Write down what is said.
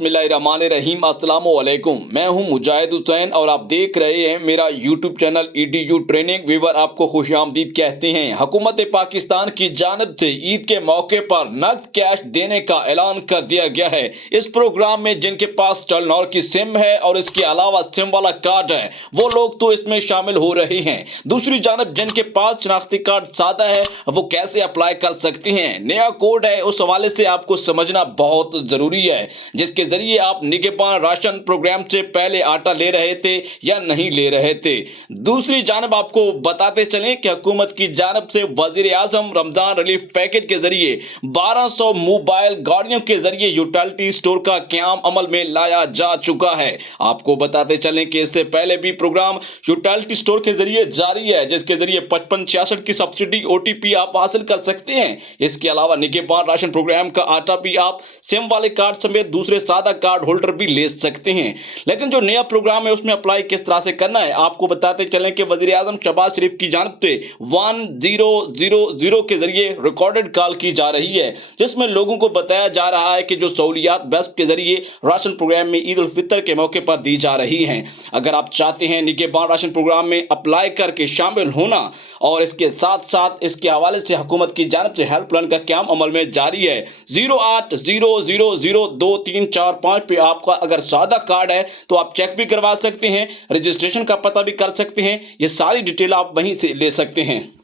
बिस्मिल्लाहिर्रहमानिर्रहीम अस्सलाम वालेकुम। मैं हूं मुजाहिद हुसैन और आप देख रहे हैं मेरा YouTube channel EDU training. Viewer आपको खुशामदीद कहते हैं। हुकूमत पाकिस्तान की जानिब से ईद के मौके पर नकद कैश देने का ऐलान कर दिया गया है। इस प्रोग्राम में जिनके पास टेलीनॉर की सिम है और इसके अलावा सिम वाला कार्ड है वो लोग तो इसमें शामिल हो रहे हैं। दूसरी जानिब जिनके पास शनाख्ती कार्ड सादा है वो कैसे अप्लाई कर सकते हैं। नया कोड है, उस हवाले से आपको समझना बहुत जरूरी है, जिसके जरिए आप निगहबान राशन प्रोग्राम से पहले आटा ले रहे थे या नहीं ले रहे थे। दूसरी जानब आपको बताते चलें कि हुकूमत की जानब से वजीर आजम रमजान रिलीफ पैकेज के जरिए 1200 मोबाइल गाड़ियों के जरिए यूटिलिटी स्टोर का क़याम अमल में लाया जा चुका है। आपको बताते चलें कि इससे पहले भी प्रोग्राम यूटिलिटी स्टोर के जरिए जारी है, जिसके जरिए 5566 की सब्सिडी OTP आप हासिल कर सकते हैं। इसके अलावा निगहबान राशन प्रोग्राम का आटा भी आप सिम वाले कार्ड समेत दूसरे सादा कार्ड होल्डर भी ले सकते हैं। लेकिन जो नया प्रोग्राम है उसमें अप्लाई किस तरह से करना है आपको बताते चलें कि वजीर आजम शहबाज शरीफ की जानिब से 1000 के जरिए रिकॉर्डेड कॉल की जा रही है, जिसमें लोगों को बताया जा रहा है कि जो सहूलियात बेस्ट के जरिए राशन प्रोग्राम में ईद उल फितर के मौके पर दी जा रही हैं। अगर आप चाहते हैं निगहबान राशन प्रोग्राम में अप्लाई करके शामिल होना और इसके साथ साथ इसके हवाले से हुकूमत की जानिब से हेल्पलाइन का क़याम अमल में जारी है। 0800023445 पे आपका अगर सादा कार्ड है तो आप चेक भी करवा सकते हैं, रजिस्ट्रेशन का पता भी कर सकते हैं। ये सारी डिटेल आप वहीं से ले सकते हैं।